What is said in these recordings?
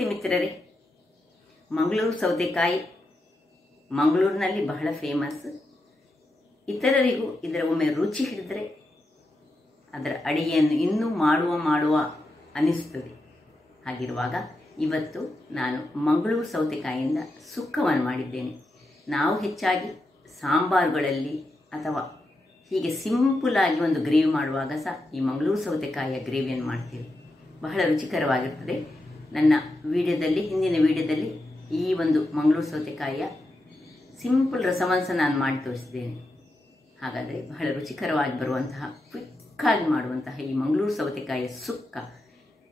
ನಮಸ್ತೆ ಮಿತ್ರರೇ. ಮಂಗಳೂರು ಸೌತೆಕಾಯಿ ಮಂಗಳೂರಿನಲ್ಲಿ ಬಹಳ ಫೇಮಸ್. ಇತರರಿಗೂ ಇದರ ಒಮ್ಮೆ ರುಚಿ ಹಿಡಿದರೆ ಅದರ ಅಡಿಗೆಯನ್ನು ಇನ್ನೂ ಮಾಡುವ ಅನಿಸುತ್ತದೆ. ಹಾಗಿರುವಾಗ ಇವತ್ತು ನಾನು ಮಂಗಳೂರು ಸೌತೆಕಾಯಿಯಿಂದ ಸುಕ್ಕವನ್ನು ಮಾಡಿದ್ದೇನೆ. ನಾವು ಹೆಚ್ಚಾಗಿ ಸಾಂಬಾರುಗಳಲ್ಲಿ ಅಥವಾ ಹೀಗೆ ಸಿಂಪಲ್ ಆಗಿ ಒಂದು ಗ್ರೇವಿ ಮಾಡುವಾಗ ಸಹ ಈ ಮಂಗಳೂರು ಸೌತೆಕಾಯಿಯ ಗ್ರೇವಿಯನ್ನು ಮಾಡ್ತೀವಿ. ಬಹಳ ರುಚಿಕರವಾಗಿರ್ತದೆ. ನನ್ನ ಹಿಂದಿನ ವಿಡಿಯೋದಲ್ಲಿ ಈ ಒಂದು ಮಂಗಳೂರು ಸೌತೆಕಾಯಿಯ ಸಿಂಪಲ್ ರಸವನ್ನು ನಾನು ಮಾಡಿ ತೋರಿಸಿದ್ದೇನೆ. ಹಾಗಾದರೆ ಬಹಳ ರುಚಿಕರವಾಗಿ ಬರುವಂತಹ ಕ್ವಿಕ್ಕಾಗಿ ಮಾಡುವಂತಹ ಈ ಮಂಗಳೂರು ಸೌತೆಕಾಯಿಯ ಸುಕ್ಕ,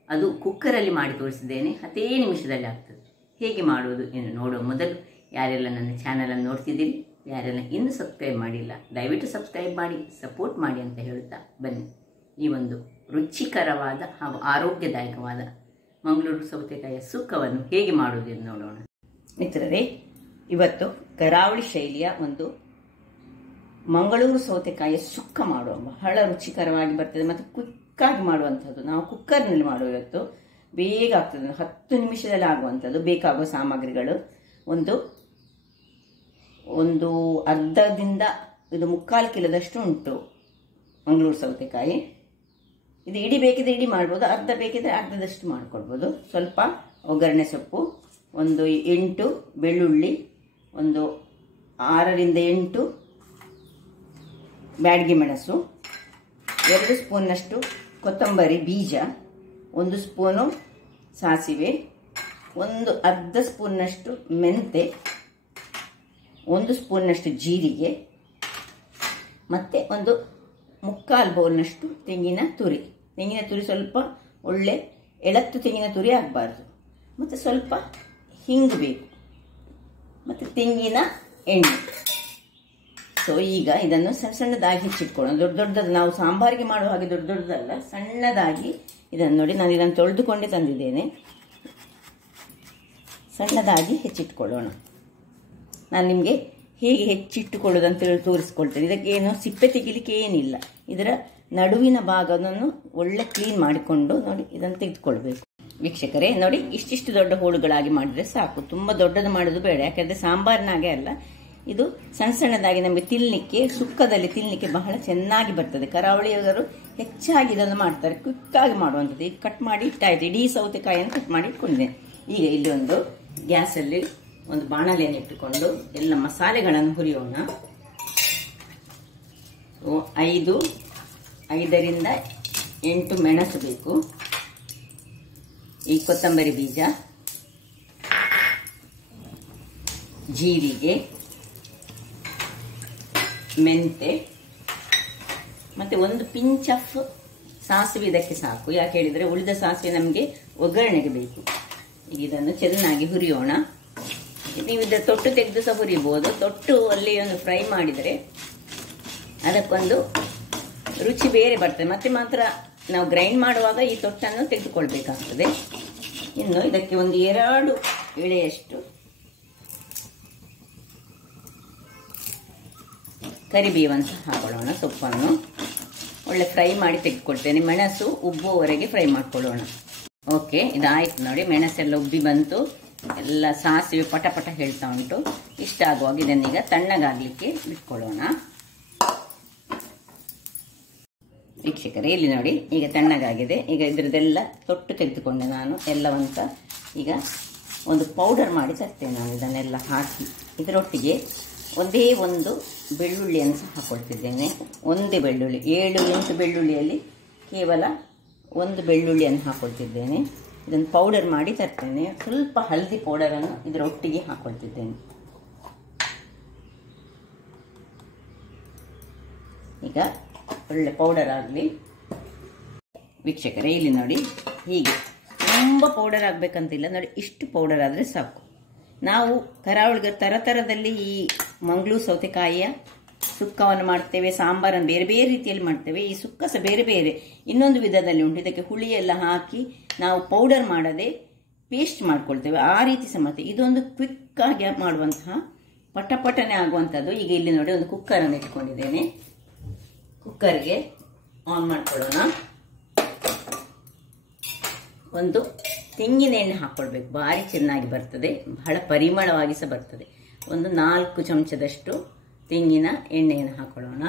ಅದು ಕುಕ್ಕರಲ್ಲಿ ಮಾಡಿ ತೋರಿಸಿದ್ದೇನೆ. 10 ನಿಮಿಷದಲ್ಲಿ ಆಗ್ತದೆ. ಹೇಗೆ ಮಾಡುವುದು ಎಂದು ನೋಡುವ ಮೊದಲು ಯಾರೆಲ್ಲ ನನ್ನ ಚಾನಲನ್ನು ನೋಡ್ತಿದ್ದೀರಿ, ಯಾರೆಲ್ಲ ಇನ್ನೂ ಸಬ್ಸ್ಕ್ರೈಬ್ ಮಾಡಿಲ್ಲ, ದಯವಿಟ್ಟು ಸಬ್ಸ್ಕ್ರೈಬ್ ಮಾಡಿ ಸಪೋರ್ಟ್ ಮಾಡಿ ಅಂತ ಹೇಳುತ್ತಾ ಬನ್ನಿ ಈ ಒಂದು ರುಚಿಕರವಾದ ಹಾಗೂ ಆರೋಗ್ಯದಾಯಕವಾದ ಮಂಗಳೂರು ಸೌತೆಕಾಯಿಯ ಸುಕ್ಕವನ್ನು ಹೇಗೆ ಮಾಡುವುದು ಎಂದು ನೋಡೋಣ. ಮಿತ್ರರೇ, ಇವತ್ತು ಕರಾವಳಿ ಶೈಲಿಯ ಒಂದು ಮಂಗಳೂರು ಸೌತೆಕಾಯಿಯ ಸುಕ್ಕ ಮಾಡುವ. ಬಹಳ ರುಚಿಕರವಾಗಿ ಬರ್ತದೆ ಮತ್ತು ಕ್ವಿಕ್ಕಾಗಿ ಮಾಡುವಂಥದ್ದು. ನಾವು ಕುಕ್ಕರ್ನಲ್ಲಿ ಮಾಡುವ. ಇವತ್ತು ಬೇಗ ಆಗ್ತದೆ, 10 ನಿಮಿಷದಲ್ಲಿ ಆಗುವಂಥದ್ದು. ಬೇಕಾಗುವ ಸಾಮಗ್ರಿಗಳು ಒಂದು ಅರ್ಧದಿಂದ ಇದು 3/4 ಕಿಲೋದಷ್ಟು ಉಂಟು ಮಂಗಳೂರು ಸೌತೆಕಾಯಿ. ಇದು ಇಡಿ ಬೇಕಿದ್ರೆ ಇಡಿ ಮಾಡ್ಬೋದು, ಅರ್ಧ ಬೇಕಿದ್ರೆ ಅರ್ಧದಷ್ಟು ಮಾಡ್ಕೊಳ್ಬೋದು. ಸ್ವಲ್ಪ ಒಗ್ಗರಣೆ ಸೊಪ್ಪು, 8 ಬೆಳ್ಳುಳ್ಳಿ, 6ರಿಂದ 8 ಬ್ಯಾಡಗಿ ಮೆಣಸು, 2 ಸ್ಪೂನ್ನಷ್ಟು ಕೊತ್ತಂಬರಿ ಬೀಜ, 1 ಸ್ಪೂನು ಸಾಸಿವೆ, ಅರ್ಧ ಸ್ಪೂನ್ನಷ್ಟು ಮೆಂತೆ, 1 ಸ್ಪೂನ್ನಷ್ಟು ಜೀರಿಗೆ, ಮತ್ತೆ 3/4 ಬೌಲ್ನಷ್ಟು ತೆಂಗಿನ ತುರಿ. ಸ್ವಲ್ಪ ಒಳ್ಳೆ ಎಳತ್ತು ತೆಂಗಿನ ತುರಿ ಆಗಬಾರ್ದು. ಮತ್ತು ಸ್ವಲ್ಪ ಹಿಂಗು ಬೇಕು, ಮತ್ತು ತೆಂಗಿನ ಎಣ್ಣೆ. ಸೊ ಈಗ ಇದನ್ನು ಸಣ್ಣದಾಗಿ ಹೆಚ್ಚಿಟ್ಕೊಳ್ಳೋಣ. ದೊಡ್ಡದು ನಾವು ಸಾಂಬಾರಿಗೆ ಮಾಡುವ ಹಾಗೆ ದೊಡ್ಡದಲ್ಲ, ಸಣ್ಣದಾಗಿ ಇದನ್ನು ನೋಡಿ. ನಾನು ಇದನ್ನು ತೊಳೆದುಕೊಂಡೇ ತಂದಿದ್ದೇನೆ. ಸಣ್ಣದಾಗಿ ಹೆಚ್ಚಿಟ್ಕೊಳ್ಳೋಣ. ನಾನು ನಿಮಗೆ ಹೇಗೆ ಹೆಚ್ಚಿಟ್ಟುಕೊಳ್ಳೋದು ಅಂತೇಳಿ ತೋರಿಸ್ಕೊಳ್ತೇನೆ. ಇದಕ್ಕೇನು ಸಿಪ್ಪೆ ತೆಗಿಲಿಕ್ಕೆ ಏನಿಲ್ಲ. ಇದರ ನಡುವಿನ ಭಾಗವನ್ನು ಒಳ್ಳೆ ಕ್ಲೀನ್ ಮಾಡಿಕೊಂಡು ನೋಡಿ ಇದನ್ನು ತೆಗೆದುಕೊಳ್ಬೇಕು. ವೀಕ್ಷಕರೇ ನೋಡಿ, ಇಷ್ಟಿಷ್ಟು ದೊಡ್ಡ ಹೋಳುಗಳಾಗಿ ಮಾಡಿದ್ರೆ ಸಾಕು. ತುಂಬ ದೊಡ್ಡದು ಮಾಡೋದು ಬೇಡ, ಯಾಕಂದರೆ ಸಾಂಬಾರಿನಾಗೆ ಅಲ್ಲ ಇದು. ಸಣ್ಣದಾಗಿ ನಮಗೆ ತಿನ್ನಲಿಕ್ಕೆ, ಸುಕ್ಕದಲ್ಲಿ ತಿನ್ನಲಿಕ್ಕೆ ಬಹಳ ಚೆನ್ನಾಗಿ ಬರ್ತದೆ. ಕರಾವಳಿಯವರು ಹೆಚ್ಚಾಗಿ ಇದನ್ನು ಮಾಡ್ತಾರೆ, ಕ್ವಿಕ್ಕಾಗಿ ಮಾಡುವಂಥದ್ದು. ಈಗ ಕಟ್ ಮಾಡಿ ಇಟ್ಟಾಯ್ತು. ಇಡೀ ಸೌತೆಕಾಯಿಯನ್ನು ಕಟ್ ಮಾಡಿ ಇಟ್ಕೊಂಡಿದ್ದೇನೆ. ಈಗ ಇಲ್ಲಿ ಗ್ಯಾಸಲ್ಲಿ ಬಾಣಲೆಯನ್ನು ಇಟ್ಟುಕೊಂಡು ಎಲ್ಲ ಮಸಾಲೆಗಳನ್ನು ಹುರಿಯೋಣ. 5ರಿಂದ 8 ಮೆಣಸು ಬೇಕು, ಈ ಕೊತ್ತಂಬರಿ ಬೀಜ, ಜೀರಿಗೆ, ಮೆಂತೆ, ಮತ್ತೆ 1 ಪಿಂಚ್ ಆಫ್ ಸಾಸಿವೆ. ಇದಕ್ಕೆ ಸಾಕು. ಯಾಕೆ ಹೇಳಿದರೆ ಉಳಿದ ಸಾಸಿವೆ ನಮಗೆ ಒಗ್ಗರಣೆಗೆ ಬೇಕು. ಈಗ ಇದನ್ನು ಚೆನ್ನಾಗಿ ಹುರಿಯೋಣ. ನೀವು ಇದರ ತೊಟ್ಟು ತೆಗೆದು ಸಹ ಹುರಿಬಹುದು. ತೊಟ್ಟು ಅಲ್ಲಿ ಫ್ರೈ ಮಾಡಿದರೆ ಅದಕ್ಕೊಂದು ರುಚಿ ಬೇರೆ ಬರ್ತದೆ. ಮತ್ತೆ ಮಾತ್ರ ನಾವು ಗ್ರೈಂಡ್ ಮಾಡುವಾಗ ಈ ತೊಟ್ಟನ್ನು ತೆಗೆದುಕೊಳ್ಬೇಕಾಗ್ತದೆ. ಇನ್ನು ಇದಕ್ಕೆ 2 ಎಳೆಯಷ್ಟು ಕರಿಬೇವನ್ನು ಹಾಕೊಳ್ಳೋಣ. ಸೊಪ್ಪನ್ನು ಒಳ್ಳೆ ಫ್ರೈ ಮಾಡಿ ತೆಗೆದುಕೊಳ್ತೇನೆ. ಮೆಣಸು ಉಬ್ಬುವವರೆಗೆ ಫ್ರೈ ಮಾಡ್ಕೊಳ್ಳೋಣ. ಓಕೆ, ಇದಾಯ್ತು ನೋಡಿ. ಮೆಣಸೆಲ್ಲ ಉಬ್ಬಿ ಬಂತು, ಎಲ್ಲ ಸಾಸಿವೆ ಪಟ ಹೇಳ್ತಾ ಉಂಟು. ಇಷ್ಟ ಆಗುವಾಗ ಇದನ್ನೀಗ ತಣ್ಣಗಾಗ್ಲಿಕ್ಕೆ ಬಿಟ್ಕೊಳ್ಳೋಣ. ವೀಕ್ಷಕರೇ, ಇಲ್ಲಿ ನೋಡಿ, ಈಗ ತಣ್ಣಗಾಗಿದೆ. ಈಗ ಇದ್ರದ್ದೆಲ್ಲ ತೊಟ್ಟು ತೆಗೆದುಕೊಂಡೆ ನಾನು ಎಲ್ಲವಂತ. ಈಗ ಪೌಡರ್ ಮಾಡಿ ತರ್ತೇನೆ ನಾನು. ಇದನ್ನೆಲ್ಲ ಹಾಕಿ ಇದರೊಟ್ಟಿಗೆ ಒಂದೇ ಒಂದು ಬೆಳ್ಳುಳ್ಳಿಯನ್ನು ಸಹ ಹಾಕೊಳ್ತಿದ್ದೇನೆ. ಒಂದೇ ಬೆಳ್ಳುಳ್ಳಿ, 7-8 ಬೆಳ್ಳುಳ್ಳಿಯಲ್ಲಿ ಕೇವಲ 1 ಬೆಳ್ಳುಳ್ಳಿಯನ್ನು ಹಾಕೊಳ್ತಿದ್ದೇನೆ. ಇದನ್ನು ಪೌಡರ್ ಮಾಡಿ ತರ್ತೇನೆ. ಸ್ವಲ್ಪ ಹಳದಿ ಪೌಡರನ್ನು ಇದರೊಟ್ಟಿಗೆ ಹಾಕೊಳ್ತಿದ್ದೇನೆ. ಈಗ ಒಳ್ಳೆ ಪೌಡರ್ ಆಗಲಿ. ವೀಕ್ಷಕರೇ, ಇಲ್ಲಿ ನೋಡಿ, ಹೀಗೆ ತುಂಬ ಪೌಡರ್ ಆಗಬೇಕಂತಿಲ್ಲ ನೋಡಿ. ಇಷ್ಟು ಪೌಡರ್ ಆದರೆ ಸಾಕು. ನಾವು ಕರಾವಳಿಗೆ ತರತರದಲ್ಲಿ ಈ ಮಂಗಳೂರು ಸೌತೆಕಾಯಿಯ ಸುಕ್ಕವನ್ನು ಮಾಡ್ತೇವೆ. ಸಾಂಬಾರನ್ನು ಬೇರೆ ಬೇರೆ ರೀತಿಯಲ್ಲಿ ಮಾಡ್ತೇವೆ. ಈ ಸುಕ್ಕ ಸಹ ಬೇರೆ ಬೇರೆ ಇನ್ನೊಂದು ವಿಧದಲ್ಲಿ ಉಂಟು. ಇದಕ್ಕೆ ಹುಳಿ ಎಲ್ಲ ಹಾಕಿ ನಾವು ಪೌಡರ್ ಮಾಡದೆ ಪೇಸ್ಟ್ ಮಾಡ್ಕೊಳ್ತೇವೆ. ಆ ರೀತಿ ಸಹ ಮತ್ತೆ ಇದೊಂದು ಕ್ವಿಕ್ ಆಗಿ ಮಾಡುವಂತಹ ಪಟಪಟನೆ ಆಗುವಂಥದ್ದು. ಈಗ ಇಲ್ಲಿ ನೋಡಿ, ಕುಕ್ಕರನ್ನು ಇಟ್ಕೊಂಡಿದ್ದೇನೆ. ಕುಕ್ಕರ್ಗೆ ಆನ್ ಮಾಡ್ಕೊಳ್ಳೋಣ. ತೆಂಗಿನ ಎಣ್ಣೆ ಹಾಕ್ಕೊಳ್ಬೇಕು, ಭಾರಿ ಚೆನ್ನಾಗಿ ಬರ್ತದೆ, ಬಹಳ ಪರಿಮಳವಾಗಿ ಸಹ ಬರ್ತದೆ. ಒಂದು 4 ಚಮಚದಷ್ಟು ತೆಂಗಿನ ಎಣ್ಣೆಯನ್ನು ಹಾಕೊಳ್ಳೋಣ.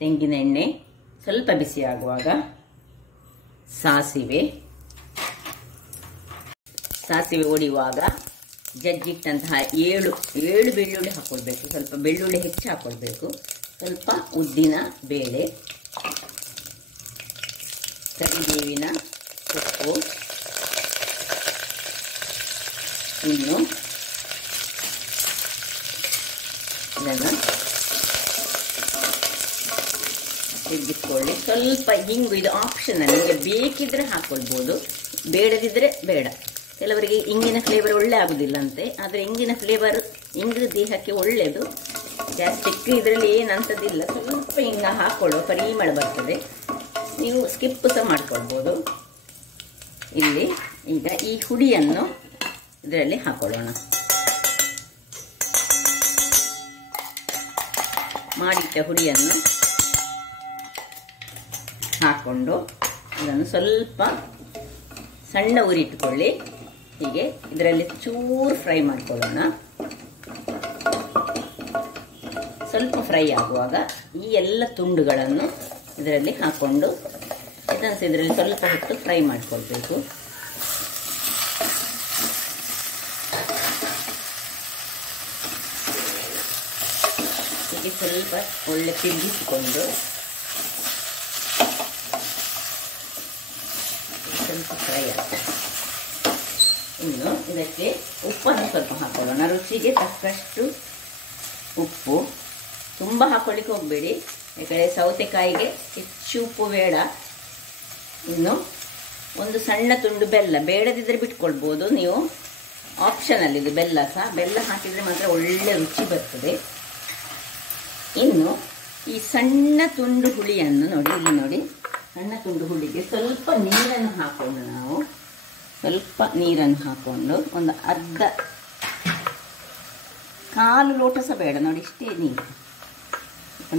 ತೆಂಗಿನ ಎಣ್ಣೆ ಸ್ವಲ್ಪ ಬಿಸಿ ಆಗುವಾಗ ಸಾಸಿವೆ ಒಡೆಯುವಾಗ ಜಜ್ಜಿಟ್ಟಂತಹ 7 ಬೆಳ್ಳುಳ್ಳಿ ಹಾಕೊಳ್ಬೇಕು. ಸ್ವಲ್ಪ ಬೆಳ್ಳುಳ್ಳಿ ಹೆಚ್ಚು ಹಾಕೊಳ್ಬೇಕು. ಸ್ವಲ್ಪ ಉದ್ದಿನ ಬೇಳೆ, ಕರಿಬೇವಿನ ಸೊಪ್ಪು, ಇನ್ನು ಇದನ್ನು ತಿರುಗಿಸ್ಕೊಳ್ಳಿ. ಸ್ವಲ್ಪ ಹಿಂಗು, ಇದು ಆಪ್ಷನಲ್, ನಿಮಗೆ ಬೇಕಿದ್ರೆ ಹಾಕೊಳ್ಬೋದು, ಬೇಡದಿದ್ರೆ ಬೇಡ. ಕೆಲವರಿಗೆ ಇಂಗಿನ ಫ್ಲೇವರ್ ಒಳ್ಳೆ ಆಗುದಿಲ್ಲ ಅಂತೆ, ಆದರೆ ಇಂಗಿನ ಫ್ಲೇವರ್ ಇಂಗು ದೇಹಕ್ಕೆ ಒಳ್ಳೆಯದು. ಗ್ಯಾಸ್ಟ್ರಿಕ್ ಇದರಲ್ಲಿ ಏನಂತದಿಲ್ಲ, ಸ್ವಲ್ಪ ಹಿಂಗ ಹಾಕೊಳ್ಳುವ ಪರಿಮಳ ಬರ್ತದೆ. ನೀವು ಸ್ಕಿಪ್ ಸಹ ಮಾಡ್ಕೊಳ್ಬೋದು. ಇಲ್ಲಿ ಈಗ ಈ ಹುಡಿಯನ್ನು ಇದರಲ್ಲಿ ಹಾಕೊಳ್ಳೋಣ. ಮಾಡಿಟ್ಟ ಹುಡಿಯನ್ನು ಹಾಕೊಂಡು ಇದನ್ನು ಸ್ವಲ್ಪ ಸಣ್ಣ ಉರಿ ಇಟ್ಟುಕೊಳ್ಳಿ. ಹೀಗೆ ಇದರಲ್ಲಿ ಚೂರು ಫ್ರೈ ಮಾಡ್ಕೊಳ್ಳೋಣ. ಸ್ವಲ್ಪ ಫ್ರೈ ಆಗುವಾಗ ಈ ಎಲ್ಲ ತುಂಡುಗಳನ್ನು ಇದರಲ್ಲಿ ಹಾಕೊಂಡು ಇದನ್ನು ಇದರಲ್ಲಿ ಸ್ವಲ್ಪ ಹೊತ್ತು ಫ್ರೈ ಮಾಡ್ಕೊಳ್ಬೇಕು. ಹೀಗೆ ಸ್ವಲ್ಪ ಒಳ್ಳೆ ತಿರುಗಿಸಿಕೊಂಡು ಸ್ವಲ್ಪ ಫ್ರೈ ಆಗ್ತದೆ. ಇನ್ನು ಇದಕ್ಕೆ ಉಪ್ಪನ್ನು ಸ್ವಲ್ಪ ಹಾಕೊಳ್ಳೋಣ. ರುಚಿಗೆ ತಕ್ಕಷ್ಟು ಉಪ್ಪು, ತುಂಬ ಹಾಕೊಳ್ಳಿಕ್ಕೆ ಹೋಗಬೇಡಿ, ಯಾಕಂದರೆ ಸೌತೆಕಾಯಿಗೆ ಹೆಚ್ಚು ಉಪ್ಪು ಬೇಡ. ಇನ್ನು ಒಂದು ಸಣ್ಣ ತುಂಡು ಬೆಲ್ಲ, ಬೇಡದಿದ್ದರೆ ಬಿಟ್ಕೊಳ್ಬೋದು ನೀವು, ಆಪ್ಷನಲ್ ಇದು ಬೆಲ್ಲ ಸಹ. ಬೆಲ್ಲ ಹಾಕಿದರೆ ಮಾತ್ರ ಒಳ್ಳೆ ರುಚಿ ಬರ್ತದೆ. ಇನ್ನು ಈ ಸಣ್ಣ ತುಂಡು ಹುಳಿಯನ್ನು ನೋಡಿ, ಇಲ್ಲಿ ನೋಡಿ, ಸಣ್ಣ ತುಂಡು ಹುಳಿಗೆ ಸ್ವಲ್ಪ ನೀರನ್ನು ಹಾಕೊಂಡು ನಾವು ಸ್ವಲ್ಪ ನೀರನ್ನು ಹಾಕೊಂಡು ಒಂದು ಅರ್ಧ ಕಾಲು ಲೋಟ ಸಹ ಬೇಡ ನೋಡಿ, ಇಷ್ಟೇ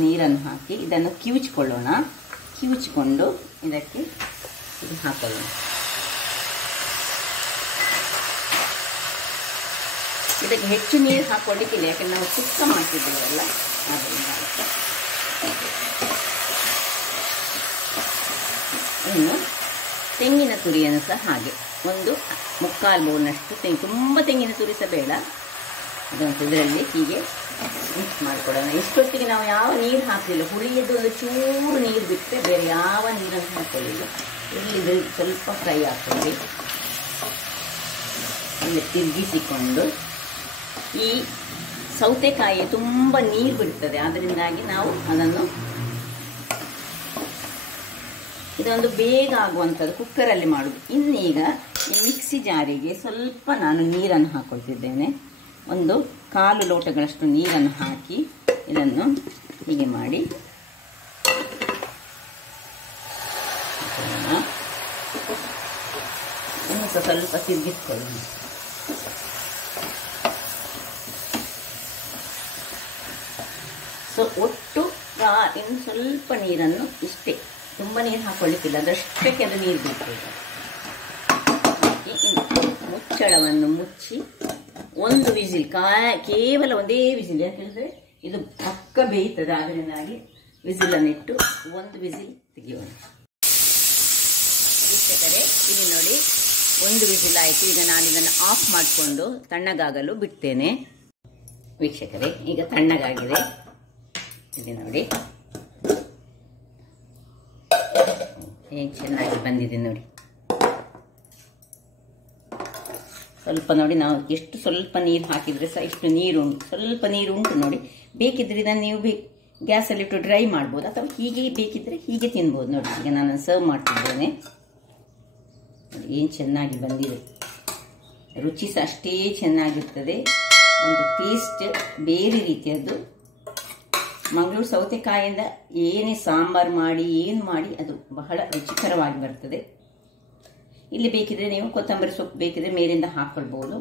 ನೀರನ್ನು ಹಾಕಿ ಇದನ್ನು ಕಿವುಚಿಕೊಳ್ಳೋಣ. ಕಿವುಚಿಕೊಂಡು ಇದಕ್ಕೆ ಇದು ಹಾಕೊಳ್ಳೋಣ. ಇದಕ್ಕೆ ಹೆಚ್ಚು ನೀರು ಹಾಕೊಳ್ಳಿಕ್ಕಿಲ್ಲ, ಯಾಕಂದ್ರೆ ನಾವು ಸುಕ್ಕ ಮಾಡ್ತಿದ್ದೇವಲ್ಲ, ಆದ್ದರಿಂದ. ಇನ್ನು ತೆಂಗಿನ ತುರಿಯನ್ನು ಸಹ ಹಾಗೆ ಒಂದು 3/4 ಬೌಲ್ನಷ್ಟು ತುಂಬ ತೆಂಗಿನ ತುರಿ ಸಹ ಬೇಡ. ಅದನ್ನು ಇದರಲ್ಲಿ ಹೀಗೆ ಮಿಕ್ಸ್ ಮಾಡಿಕೊಡೋಣ. ಇಷ್ಟೊತ್ತಿಗೆ ನಾವು ಯಾವ ನೀರು ಹಾಕಲಿಲ್ಲ, ಹುಳಿಯದ್ದು ಒಂದು ಚೂರು ನೀರು ಬಿಟ್ಟರೆ ಬೇರೆ ಯಾವ ನೀರನ್ನು ಹಾಕೊಳ್ಳಿಲ್ಲ. ಇಲ್ಲಿ ಸ್ವಲ್ಪ ಫ್ರೈ ಹಾಕೊಳ್ಳಿ. ಇಲ್ಲಿ ತಿರುಗಿಸಿಕೊಂಡು, ಈ ಸೌತೆಕಾಯಿ ತುಂಬ ನೀರು ಬಿಡ್ತದೆ, ಅದರಿಂದಾಗಿ ನಾವು ಅದನ್ನು ಇದೊಂದು ಬೇಗ ಆಗುವಂಥದ್ದು, ಕುಕ್ಕರಲ್ಲಿ ಮಾಡೋದು. ಇನ್ನೀಗ ಈ ಮಿಕ್ಸಿ ಜಾರಿಗೆ ಸ್ವಲ್ಪ ನಾನು ನೀರನ್ನು ಹಾಕೊಳ್ತಿದ್ದೇನೆ. ಒಂದು 1/4 ಲೋಟಗಳಷ್ಟು ನೀರನ್ನು ಹಾಕಿ ಇದನ್ನು ಹೀಗೆ ಮಾಡಿ ಇನ್ನು ಸ್ವಲ್ಪ ತಿರುಗಿಸ್ಕೊಳ್ಳೋಣ. ಸೊ ಒಟ್ಟು ಇನ್ನು ಸ್ವಲ್ಪ ನೀರನ್ನು, ಇಷ್ಟೇ, ತುಂಬ ನೀರು ಹಾಕೊಳ್ಳಿಕ್ಕಿಲ್ಲ, ಅದಷ್ಟಕ್ಕೆ ಅದು ನೀರು ಬಿಡ್ತದೆ. ಮುಚ್ಚಳವನ್ನು ಮುಚ್ಚಿ ಒಂದು ವಿಸಿಲ್, ಕೇವಲ ಒಂದೇ ವಿಸಿಲ್, ಯಾಕೆಂದರೆ ಇದು ಪಕ್ಕ ಬೇಯ್ತದೆ, ಅದರಿಂದಾಗಿ ವಿಸಿಲನ್ನು ಇಟ್ಟು ಒಂದು ವಿಸಿಲ್ ತೆಗೆಯೋಣ. ವೀಕ್ಷಕರೇ, ಇಲ್ಲಿ ನೋಡಿ, ಒಂದು ವಿಸಿಲ್ ಆಯಿತು. ಈಗ ನಾನು ಇದನ್ನು ಆಫ್ ಮಾಡಿಕೊಂಡು ತಣ್ಣಗಾಗಲು ಬಿಡ್ತೇನೆ. ವೀಕ್ಷಕರೇ, ಈಗ ತಣ್ಣಗಾಗಿದೆ, ಇಲ್ಲಿ ನೋಡಿ ಹೇಗೆ ಚೆನ್ನಾಗಿ ಬಂದಿದೆ ನೋಡಿ. ಸ್ವಲ್ಪ ನೋಡಿ, ನಾವು ಎಷ್ಟು ಸ್ವಲ್ಪ ನೀರು ಹಾಕಿದರೆ ಸಹ ಇಷ್ಟು ನೀರು ಉಂಟು, ಸ್ವಲ್ಪ ನೀರು ಉಂಟು ನೋಡಿ. ಬೇಕಿದ್ರೆ ಇದನ್ನು ನೀವು ಗ್ಯಾಸಲ್ಲಿಟ್ಟು ಡ್ರೈ ಮಾಡ್ಬೋದು, ಅಥವಾ ಹೀಗೆ ಬೇಕಿದ್ರೆ ಹೀಗೆ ತಿನ್ಬೋದು ನೋಡಿ. ಈಗ ನಾನು ಸರ್ವ್ ಮಾಡ್ತಿದ್ದೇನೆ. ಏನು ಚೆನ್ನಾಗಿ ಬಂದಿದೆ, ರುಚಿ ಸಹ ಅಷ್ಟೇ ಚೆನ್ನಾಗಿರ್ತದೆ, ಒಂದು ಟೇಸ್ಟ್ ಬೇರೆ ರೀತಿಯದ್ದು. ಮಂಗಳೂರು ಸೌತೆಕಾಯಿಂದ ಏನೇ ಸಾಂಬಾರು ಮಾಡಿ ಏನು ಮಾಡಿ ಅದು ಬಹಳ ರುಚಿಕರವಾಗಿ ಬರ್ತದೆ. ಇಲ್ಲಿ ಬೇಕಿದ್ರೆ ನೀವು ಕೊತ್ತಂಬರಿ ಸೊಪ್ಪು ಬೇಕಿದ್ರೆ ಮೇಲಿಂದ ಹಾಕೊಳ್ಬಹುದು.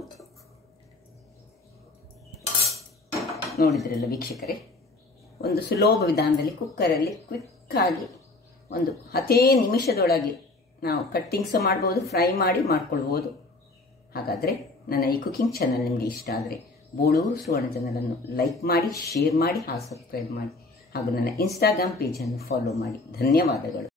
ನೋಡಿದ್ರಲ್ಲ ವೀಕ್ಷಕರೇ, ಒಂದು ಸುಲಭ ವಿಧಾನದಲ್ಲಿ ಕುಕ್ಕರಲ್ಲಿ ಕ್ವಿಕ್ಕಾಗಿ ಒಂದು 10 ನಿಮಿಷದೊಳಗೆ ನಾವು ಕಟ್ಟಿಂಗ್ಸ್ ಮಾಡ್ಬೋದು, ಫ್ರೈ ಮಾಡಿ ಮಾಡ್ಕೊಳ್ಬೋದು. ಹಾಗಾದರೆ ನನ್ನ ಈ ಕುಕಿಂಗ್ ಚಾನಲ್ ನಿಮಗೆ ಇಷ್ಟ ಆದರೆ ಬೋಳೂರು ಸುವರ್ಣ ಚಾನಲನ್ನು ಲೈಕ್ ಮಾಡಿ, ಶೇರ್ ಮಾಡಿ ಹಾಗೂ ಸಬ್ಸ್ಕ್ರೈಬ್ ಮಾಡಿ ಹಾಗೂ ನನ್ನ ಇನ್ಸ್ಟಾಗ್ರಾಮ್ ಪೇಜನ್ನು ಫಾಲೋ ಮಾಡಿ. ಧನ್ಯವಾದಗಳು.